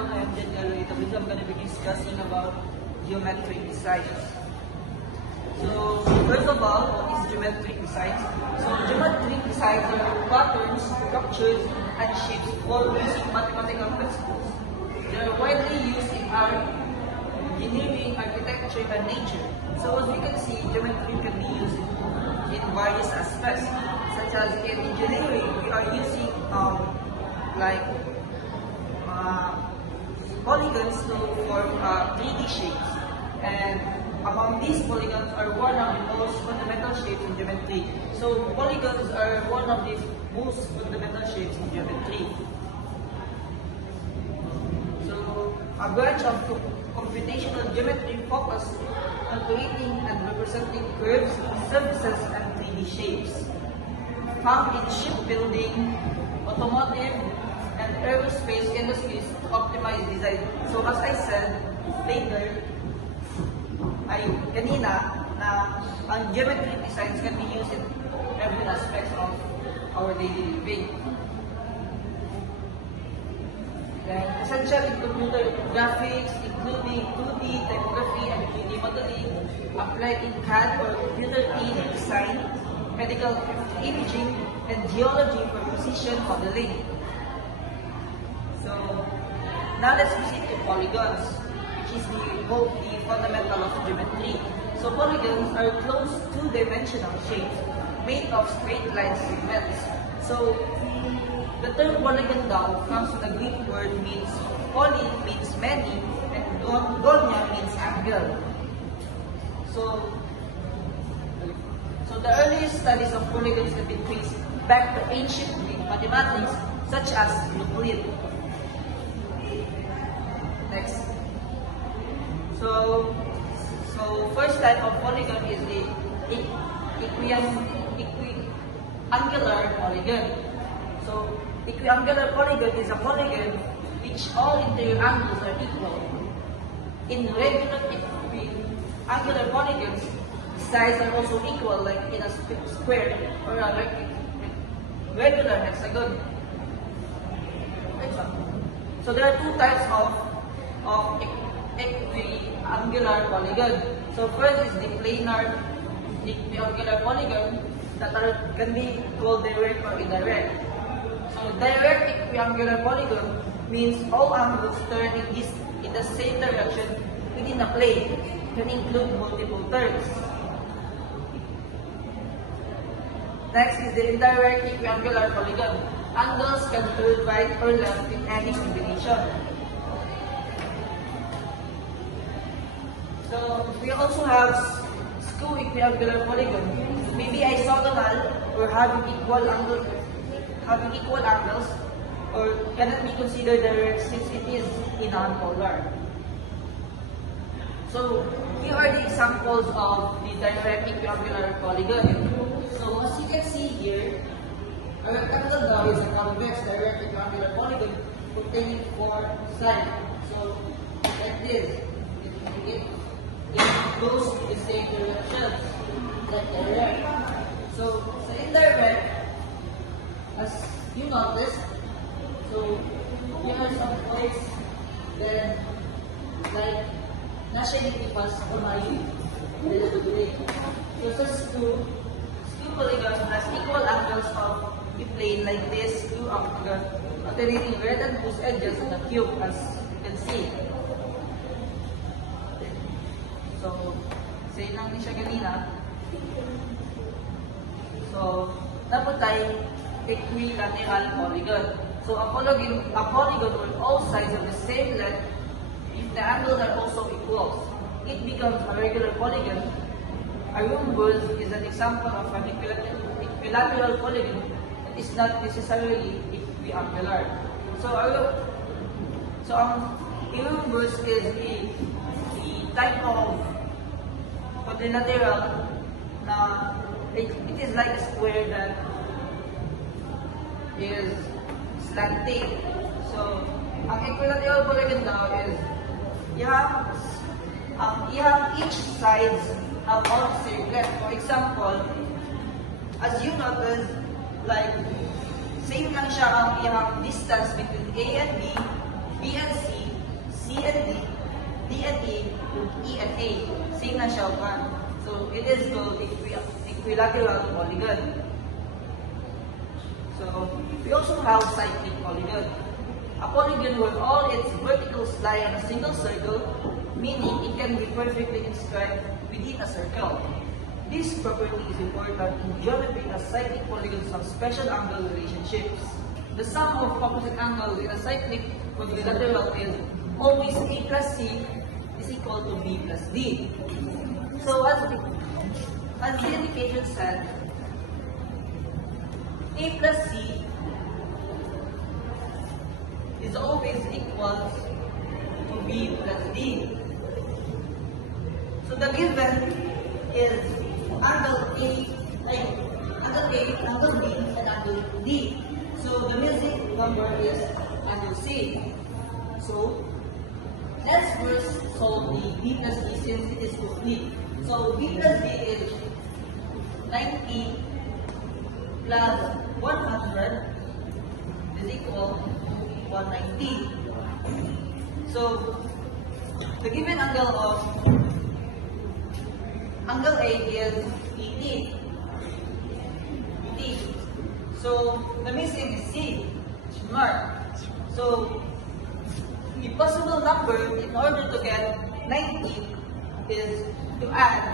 everyone, I am Daniel Itabiz. I'm going to be discussing about geometric designs. So, first of all, what is geometric designs? So, geometric designs are patterns, structures, and shapes formed using mathematical principles. They are widely used in art, engineering, architecture, and nature. So, as we can see, geometry can be used in various aspects, such as in engineering, we are using polygons to form 3D shapes, and among these polygons are one of the most fundamental shapes in geometry. So polygons are one of the most fundamental shapes in geometry. So a branch of computational geometry focuses on creating and representing curves, surfaces, and 3D shapes found in shipbuilding, automotive, and aerospace industries to optimize design. So as I said later, kanina, na ang geometric designs can be used in every aspect of our daily living. Then, essential in computer graphics, including 2D, typography, and 3D modeling, applied in CAD or computer-aided design, medical imaging, and geology for precision modeling. So, now let's proceed to polygons, which is the fundamental of geometry. So, polygons are closed two-dimensional shapes made of straight line segments. So, the term polygon daw comes from the Greek word means poly means many, and gonia means angle. So the earliest studies of polygons have been traced back to ancient Greek mathematics, such as Euclid. Next. So first type of polygon is the equiangular polygon. So equiangular polygon is a polygon which all interior angles are equal. In regular equiangular polygons, the sides are also equal, like in a square or a regular hexagon. So there are two types of equiangular polygon. So first is the planar equiangular polygon that can be called direct or indirect. So direct equiangular polygon means all angles turn in the same direction within a plane, can include multiple turns. Next is the indirect equiangular polygon. Angles can turn right or left in any combination. So we also have skew equiangular polygon. Maybe isogonal or having equal angles, or cannot be considered direct since it is non-polar. So here are the examples of the direct equiangular polygon. So as you can see here, a rectangle now is a convex direct equiangular polygon containing 4 sides. So like this, it goes in the same direction like direct. So indirect, as you notice, so here are some points, then like nasa ilipas o mayu. So skew polygon has equal angles of a plane like this, skew octagon, alternating red and blue edges in the cube, as you can see. So, say lang ni siya kanina. So, dapat tayo equilateral polygon. So, a polygon with all sides of the same length, if the angles are also equal, it becomes a regular polygon. A rhombus is an example of an equilateral polygon that is not necessarily equiangular. So a rhombus is the type of quadrilateral na it is like a square that is slanting. So ang equilateral polygon now is you have each sides have all the same length. For example, as you notice, like same lang siya ang iyang distance between A and B and C, na siya one. So it is called equilateral polygon. So we also have cyclic polygon. A polygon where all its verticals lie on a single circle, meaning it can be perfectly inscribed within a circle. This property is important in geometry as cyclic polygons have special angle relationships. The sum of opposite angles in a cyclic quadrilateral is always A plus C is equal to B plus D. So as the indication said, A plus C is always equal to B plus D. So the given is angle A, angle B, and angle D. So the missing number is angle C. So let's first solve the B plus D since it is complete. So B plus D is 90 plus 100 is equal to 190. So the given angle of angle A is 80. So the missing is C, mark. So the possible number in order to get 90 is to add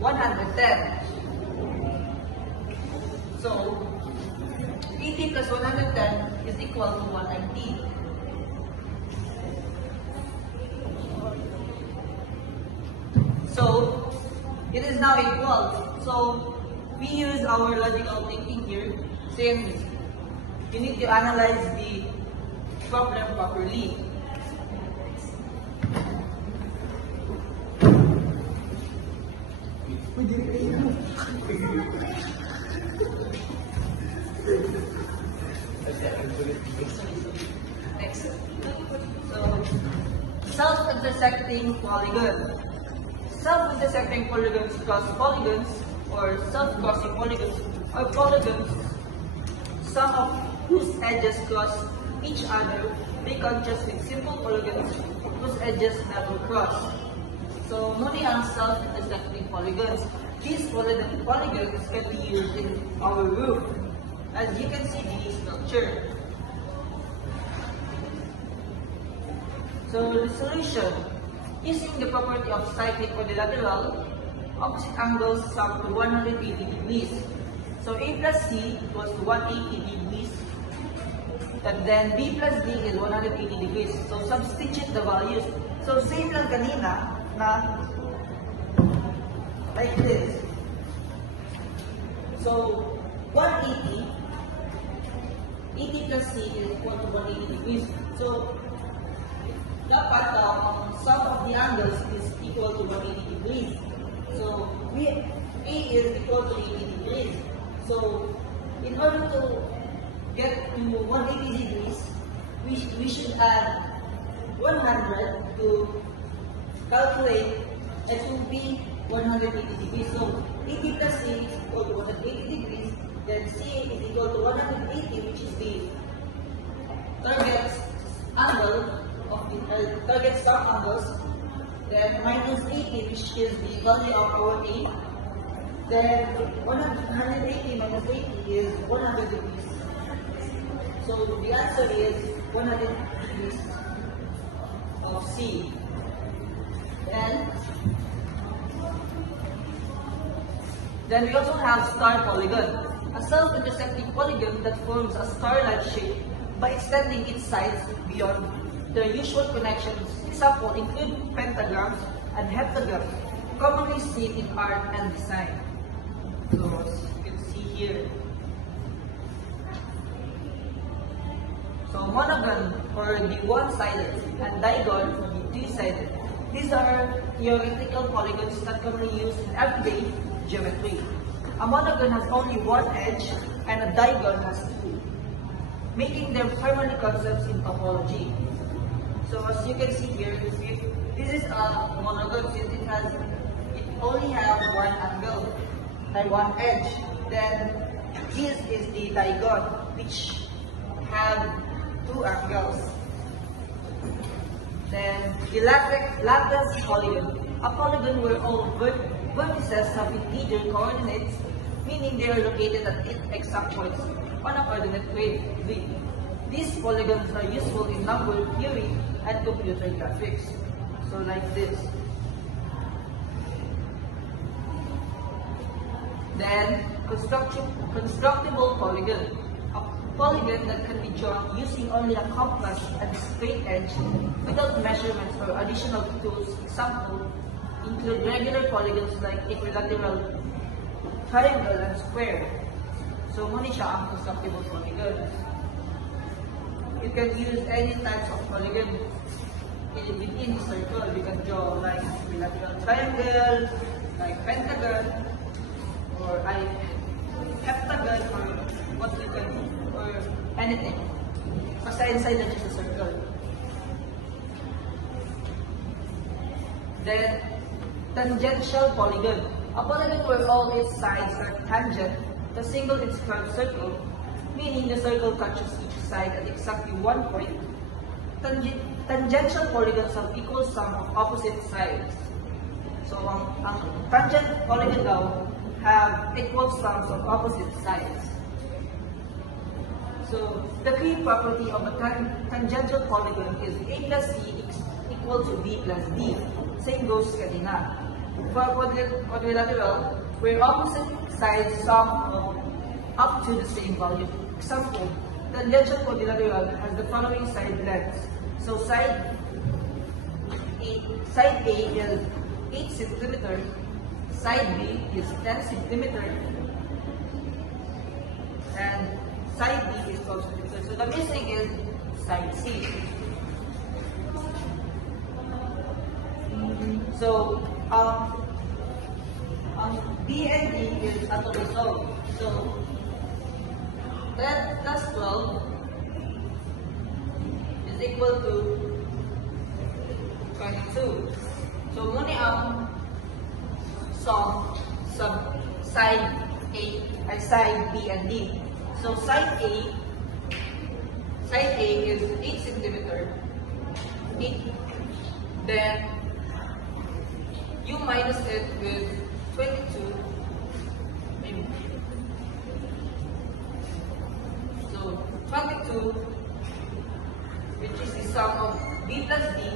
110. So 80 plus 110 is equal to 190. So it is now equal. So we use our logical thinking here since you need to analyze the problem properly. Next. So self-intersecting polygon. Self-intersecting polygons cross polygons or self-crossing polygons are polygons, some of whose edges cross each other. They contrast with simple polygons whose edges never cross. So moving on self-intersecting polygons. These polygons can be used in our roof. As you can see the structure. So the solution. Using the property of cyclic quadrilateral, opposite angles sum to 180 degrees. So A plus C equals to 180 degrees. And then B plus D is 180 degrees. So substitute the values. So same lang kanina na like this. So 180, 80 plus C is equal to 180 degrees. So dapat sum of the angles is equal to 180 degrees. So A is equal to 80 degrees. So in order to get to 180 degrees, we should add 100 to calculate it to be 180 degrees. So 80 plus C is equal to 180 degrees. Then C is equal to 180, which is the target angle of the target start angles. Then minus 80, which is the value of our A. Then 180 minus 80 is 100 degrees. So the answer is 100 degrees of C. Then we also have star polygon, a self-intersecting polygon that forms a star-like shape by extending its sides beyond their usual connections. Example include pentagrams and heptagrams, commonly seen in art and design. So as you can see here. So monogon for the one-sided and digon for the two-sided. These are theoretical polygons that commonly used in everyday geometry. A monogon has only one edge and a digon has two, making them primary concepts in topology. So as you can see here, this is a monogon since it only has one angle, like one edge. Then this is the digon, which have two angles. Then the lattice polygon, a polygon where all vertices have integer coordinates, meaning they are located at exact points on a coordinate grid. These polygons are useful in number theory and computer graphics. So like this. Then, constructible polygon. A polygon that can be drawn using only a compass and straight edge without measurements or additional tools. Example include regular polygons like equilateral, triangle, and square. So, muna siya ang constructible polygon. You can use any types of polygon within the circle. You can draw like equilateral triangle, like pentagon, or heptagon, or what you can, or anything. Basta inside na just a circle. Then, tangential polygon. A polygon where all its sides are tangent to a single inscribed circle, meaning the circle touches each side at exactly one point. Tangential polygons have equal sum of opposite sides. So, ang tangent polygon daw have equal sums of opposite sides. So, the key property of a tangential polygon is A plus C equal to B plus D. Same goes kanina. For quadrilateral, where opposite sides sum up to the same value. Example, tangential quadrilateral has the following side lengths. So, side A is 8 cm. Side B is 10 cm, and side D is 12 cm. So the missing is side C. So B and D is at the result. So 10 plus 12 is equal to 22. So muna ang sum side A and side B and D. So side A is 8 cm. Then you minus it with 22. So 22, which is the sum of B plus D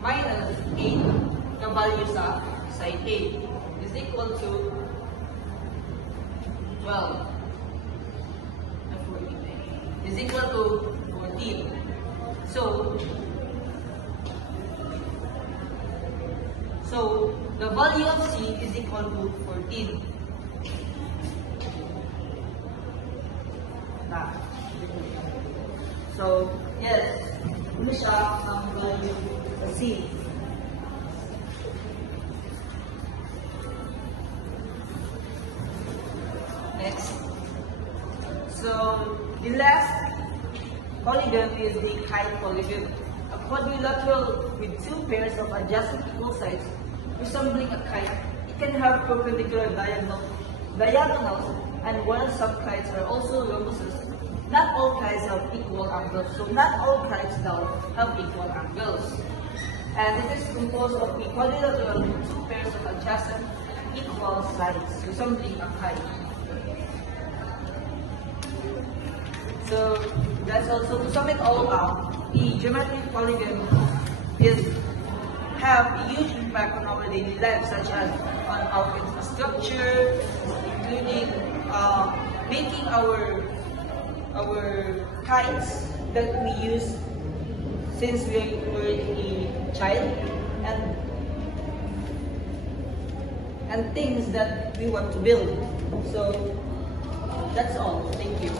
minus 8, the value sa side A, is equal to 12. Is equal to 14. So the value of C is equal to 14. So yes, ito siya ang value of C. Next. So the last polygon is the kite polygon. A quadrilateral with two pairs of adjacent equal sides resembling a kite. It can have perpendicular diagonals, and while some kites are also rhombuses, not all kites have equal angles. So not all kites now have equal angles. And it is composed of a quadrilateral with two pairs of adjacent equal sides resembling a kite. So that's also, to sum it all up, the geometric polygon have a huge impact on our daily life, such as on our infrastructure, including making our kites that we use since we were a child, and things that we want to build. So that's all. Thank you.